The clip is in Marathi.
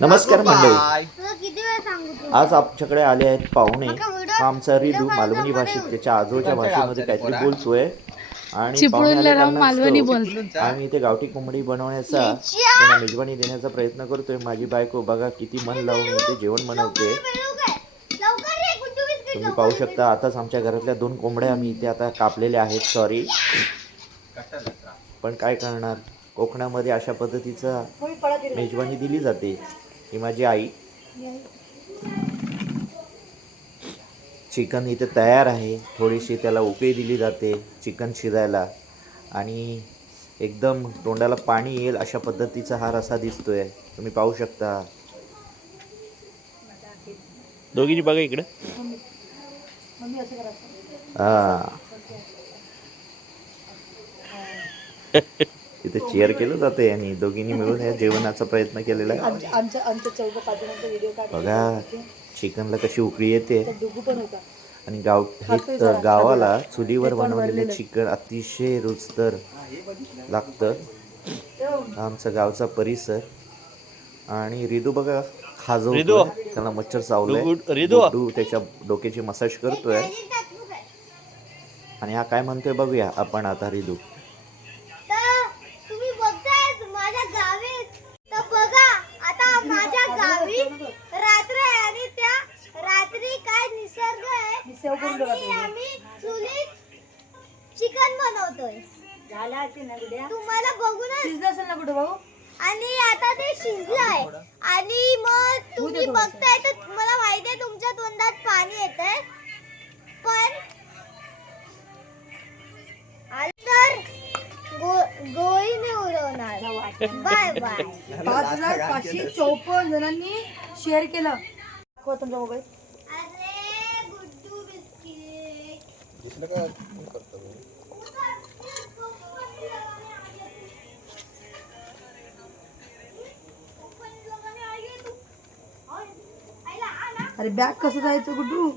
नमस्कार मंडळी, तुला किती वेळ सांगू तू? आज आमच्याकडे आले आहेत पाहुणे. हा आमचा रिदू व्हिडिओ मालवणी भाषेत त्याच्या आजोच्या भाषेमध्ये काहीतरी बोलतोय आणि पाहुणे आले चिपळूणला राहून मालवणी कारणास्तव बोलतो. आम्ही इथे गावठी कोंबडी बनवण्याचा त्यांना मेजवानी देण्याचा प्रयत्न करतोय. माझी बायको बघा किती मन लावून इथे जेवण बनवते. तुम्ही पाहू शकता. आताच आमच्या घरातल्या 2 कोंबड्या आम्ही इथे आता कापलेल्या आहेत. सॉरी, पण काय करणार, कोकणामध्ये अशा पद्धतीचा मेजवानी दिली जाते. ही माझी आई. चिकन इथे तयार आहे. थोडीशी त्याला उकळी दिली जाते चिकन शिजायला आणि एकदम तोंडाला पाणी येईल अशा पद्धतीचा हा रसा दिसतोय. तुम्ही पाहू शकता. दोघींनी बघा इकडे. तिथे चेअर केलं जाते आणि दोघींनी मिळून या जेवणाचा प्रयत्न केलेला आहे. बघा चिकनला कशी उकळी येते आणि गावाला चुलीवर बनवलेलं चिकन अतिशय रुचकर लागतं. आमचा गावचा परिसर आणि रिदू बघा खाजवतो, त्याला मच्छर चावलाय. रिदू त्याच्या डोक्याची मसाज करतोय आणि हा काय म्हणतोय बघूया आपण आता. रिदू रात्र आहे आणि त्या रात्री काय निसर्ग आहे आणि आम्ही चुलीत चिकन बनवतोय. झाला असेल ना गुड्या, तुम्हाला बघूनच शिजलं असेल ना गुडू भाऊ. आणि आता ते शिजलंय आणि मग तुम्ही बघताय तर मला माहिती आहे तुमच्या तोंडात पाणी येतंय, पण तर गोळीने उडवणार. Bye bye. 5,554 जणांनी शेअर केलं. तुमचा मोबाईल. अरे गुड्डू बिस्किट. अरे बॅग कसं जायचं गुड्डू?